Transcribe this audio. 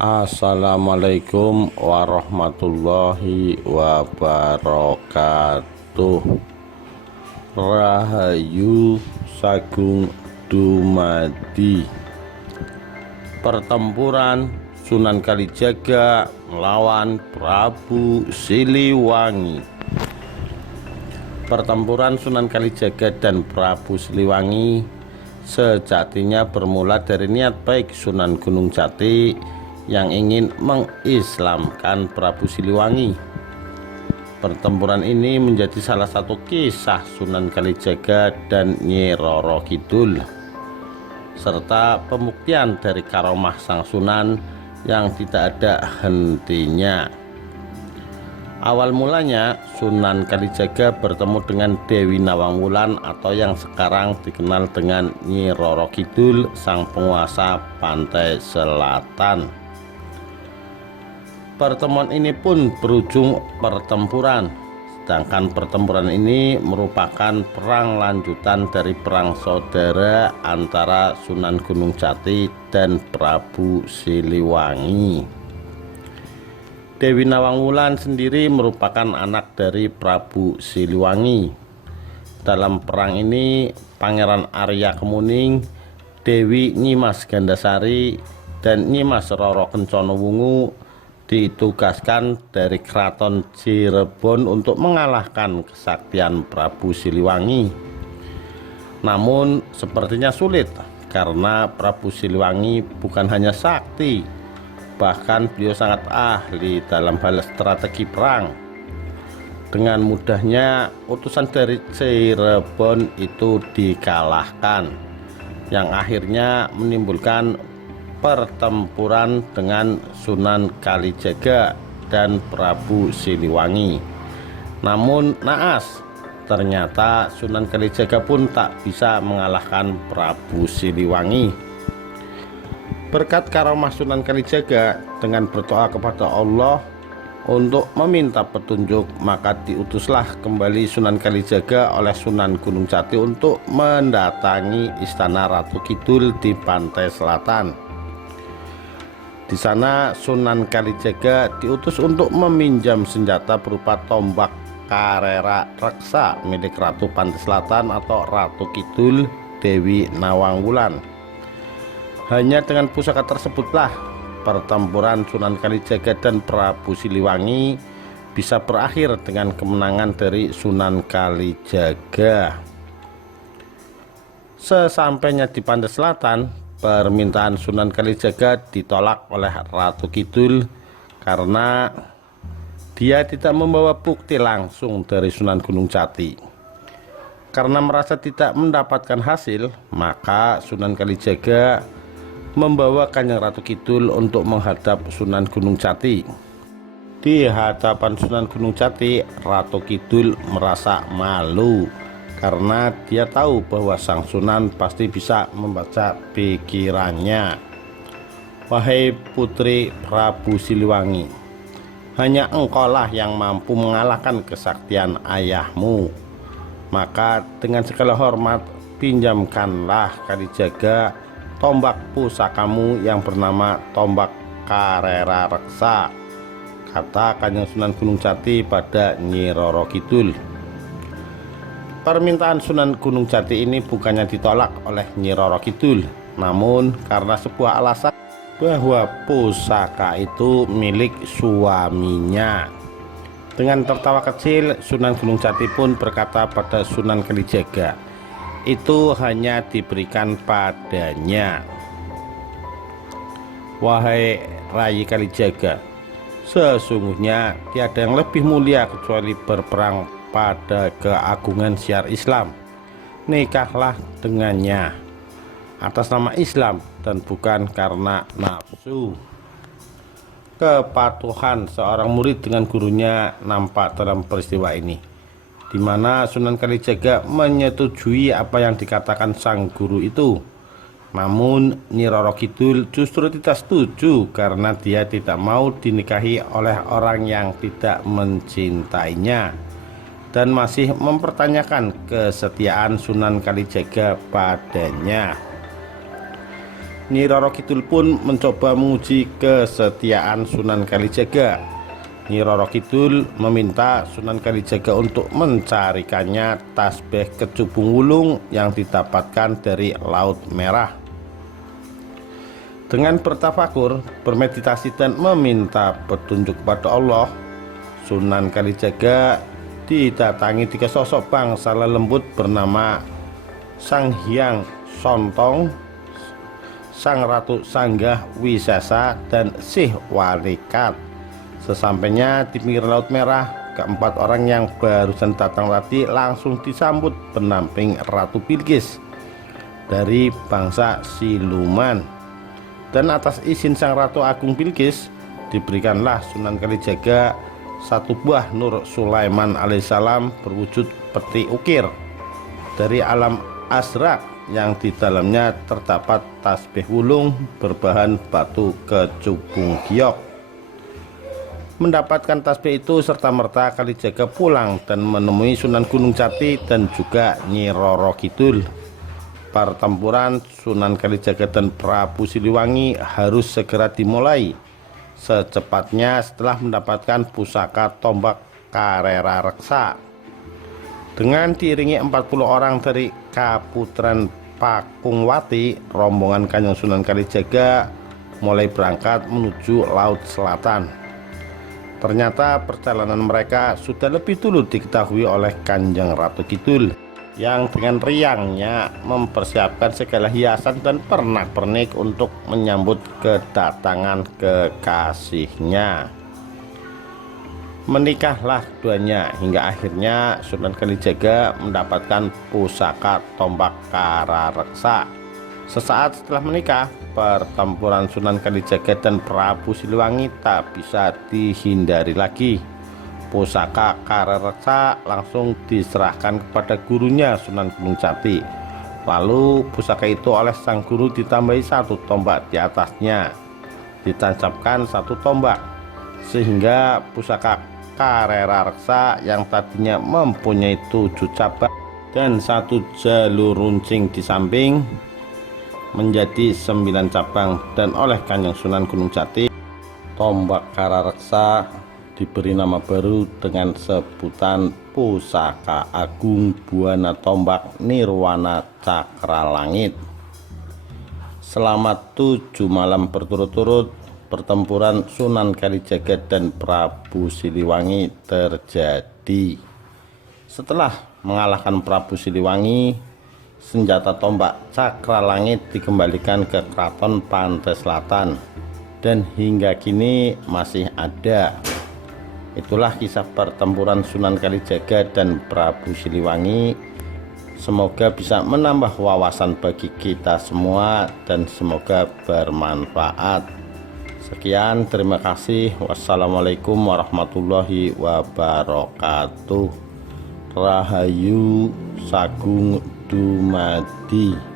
Assalamualaikum warahmatullahi wabarakatuh. Rahayu Sagung Dumadi. Pertempuran Sunan Kalijaga melawan Prabu Siliwangi. Pertempuran Sunan Kalijaga dan Prabu Siliwangi sejatinya bermula dari niat baik Sunan Gunung Jati yang ingin mengislamkan Prabu Siliwangi. Pertempuran ini menjadi salah satu kisah Sunan Kalijaga dan Nyi Roro Kidul, serta pembuktian dari karomah sang Sunan yang tidak ada hentinya. Awal mulanya Sunan Kalijaga bertemu dengan Dewi Nawangwulan atau yang sekarang dikenal dengan Nyi Roro Kidul, sang penguasa pantai selatan. Pertemuan ini pun berujung pertempuran, sedangkan pertempuran ini merupakan perang lanjutan dari perang saudara antara Sunan Gunung Jati dan Prabu Siliwangi. Dewi Nawangwulan sendiri merupakan anak dari Prabu Siliwangi. Dalam perang ini Pangeran Arya Kemuning, Dewi Nyimas Gandasari, dan Nyimas Roro Kencana Wungu ditugaskan dari Keraton Cirebon untuk mengalahkan kesaktian Prabu Siliwangi. Namun sepertinya sulit karena Prabu Siliwangi bukan hanya sakti, bahkan beliau sangat ahli dalam hal strategi perang. Dengan mudahnya utusan dari Cirebon itu dikalahkan, yang akhirnya menimbulkan pertempuran dengan Sunan Kalijaga dan Prabu Siliwangi. Namun naas, ternyata Sunan Kalijaga pun tak bisa mengalahkan Prabu Siliwangi. Berkat karomah Sunan Kalijaga, dengan berdoa kepada Allah untuk meminta petunjuk, maka diutuslah kembali Sunan Kalijaga oleh Sunan Gunung Jati untuk mendatangi istana Ratu Kidul di pantai selatan. Di sana Sunan Kalijaga diutus untuk meminjam senjata berupa tombak Karera Reksa milik Ratu Pantai Selatan atau Ratu Kidul Dewi Nawangwulan. Hanya dengan pusaka tersebutlah pertempuran Sunan Kalijaga dan Prabu Siliwangi bisa berakhir dengan kemenangan dari Sunan Kalijaga. Sesampainya di Pantai Selatan, permintaan Sunan Kalijaga ditolak oleh Ratu Kidul karena dia tidak membawa bukti langsung dari Sunan Gunung Jati. Karena merasa tidak mendapatkan hasil, maka Sunan Kalijaga membawa Kanjeng Ratu Kidul untuk menghadap Sunan Gunung Jati. Di hadapan Sunan Gunung Jati, Ratu Kidul merasa malu karena dia tahu bahwa sang Sunan pasti bisa membaca pikirannya. Wahai putri Prabu Siliwangi, hanya engkaulah yang mampu mengalahkan kesaktian ayahmu. Maka dengan segala hormat, pinjamkanlah Kalijaga tombak pusakamu yang bernama tombak Karera Reksa, kata Kanjeng Sunan Gunung Jati pada Nyi Roro Kidul. Permintaan Sunan Gunung Jati ini bukannya ditolak oleh Nyi Roro Kidul, namun karena sebuah alasan bahwa pusaka itu milik suaminya. Dengan tertawa kecil, Sunan Gunung Jati pun berkata pada Sunan Kalijaga, itu hanya diberikan padanya. Wahai Rai Kalijaga, sesungguhnya tiada yang lebih mulia kecuali berperang pada keagungan syiar Islam. Nikahlah dengannya atas nama Islam dan bukan karena nafsu. Kepatuhan seorang murid dengan gurunya nampak dalam peristiwa ini, di mana Sunan Kalijaga menyetujui apa yang dikatakan sang guru itu. Namun Nyi Roro Kidul justru tidak setuju karena dia tidak mau dinikahi oleh orang yang tidak mencintainya dan masih mempertanyakan kesetiaan Sunan Kalijaga padanya. Nyi Roro Kidul pun mencoba menguji kesetiaan Sunan Kalijaga. Nyi Roro Kidul meminta Sunan Kalijaga untuk mencarikannya tasbih kecubung wulung yang didapatkan dari Laut Merah. Dengan bertafakur, bermeditasi dan meminta petunjuk kepada Allah, Sunan Kalijaga didatangi 3 sosok bangsa lelembut bernama Sang Hyang Sontong, Sang Ratu Sanggah Wisesa, dan Sih Walikat. Sesampainya di pinggir Laut Merah, keempat orang yang barusan datang tadi langsung disambut pendamping Ratu Bilqis dari bangsa Siluman. Dan atas izin Sang Ratu Agung Bilqis, diberikanlah Sunan Kalijaga satu buah Nur Sulaiman alaihissalam berwujud peti ukir dari alam azrak yang di dalamnya terdapat tasbih wulung berbahan batu kecubung giok. Mendapatkan tasbih itu serta-merta Kalijaga pulang dan menemui Sunan Gunung Jati dan juga Nyi Roro Kidul. Pertempuran Sunan Kalijaga dan Prabu Siliwangi harus segera dimulai secepatnya setelah mendapatkan pusaka tombak Karera Reksa. Dengan diiringi 40 orang dari Kaputren Pakungwati, rombongan Kanjeng Sunan Kalijaga mulai berangkat menuju Laut Selatan. Ternyata perjalanan mereka sudah lebih dulu diketahui oleh Kanjeng Ratu Kidul yang dengan riangnya mempersiapkan segala hiasan dan pernak-pernik untuk menyambut kedatangan kekasihnya. Menikahlah keduanya hingga akhirnya Sunan Kalijaga mendapatkan pusaka tombak Karareksa. Sesaat setelah menikah, pertempuran Sunan Kalijaga dan Prabu Siliwangi tak bisa dihindari lagi. Pusaka Karareksa langsung diserahkan kepada gurunya Sunan Gunung Jati. Lalu pusaka itu oleh sang guru ditambahi satu tombak di atasnya, ditancapkan satu tombak, sehingga pusaka Karareksa yang tadinya mempunyai 7 cabang dan 1 jalur runcing di samping menjadi 9 cabang. Dan oleh Kanjeng Sunan Gunung Jati, tombak Karareksa diberi nama baru dengan sebutan Pusaka Agung Buana Tombak Nirwana Cakra Langit. Selama 7 malam berturut-turut, pertempuran Sunan Kalijaga dan Prabu Siliwangi terjadi. Setelah mengalahkan Prabu Siliwangi, senjata tombak Cakra Langit dikembalikan ke Keraton Pantai Selatan dan hingga kini masih ada. Itulah kisah pertempuran Sunan Kalijaga dan Prabu Siliwangi. Semoga bisa menambah wawasan bagi kita semua dan semoga bermanfaat. Sekian, terima kasih. Wassalamualaikum warahmatullahi wabarakatuh. Rahayu Sagung Dumadi.